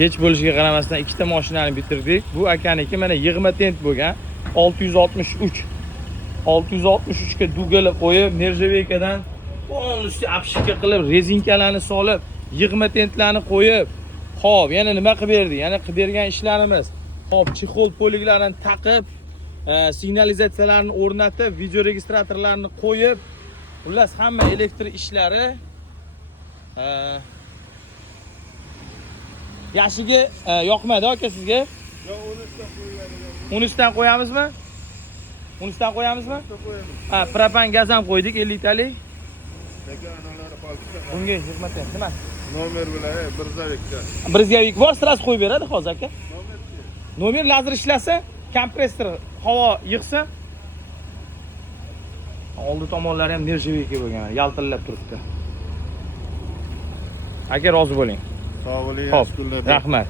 Kech bo'lishiga qaramasdan ikkita mashinani bitirdik. Bu akaniki mana yig'ma tent bo'lgan 663. 663 ga dugali qo'yib, Nerjavekadan полностью обшивка qilib, rezinkalarni solib, yig'ma tentlarni qo'yib, xo'p, yana nima qilib berdi? Yana qilib bergan ishlarimiz. Xo'p, chexol poliklarini taqib, signalizatsiyalarni o'rnatib, video registratorlarni qo'yib, xullas hamma elektr ishlari yashiga yoqmadi aka sizga? Yo'q, 13 dan qo'yganmiz. 13 dan qo'yamizmi? 13 dan qo'yamizmi? Ha, propan gaz ham qo'ydik 50 talik. Lekin analari qoldi. Bunga xizmat nima? Nomer bilan Birzavekka. Birzavik bor, stress qo'yib beradi hozir aka. Nomerchi. Nomer lazer ishlasa, kompressor havo yig'sa. Oldi tomonlari ham Nerjaveka bo'lgan, yaltillab turibdi. Aka rozi bo'ling. Sog' bo'ling, Xo'p, yaxshi kunlar. rahmat.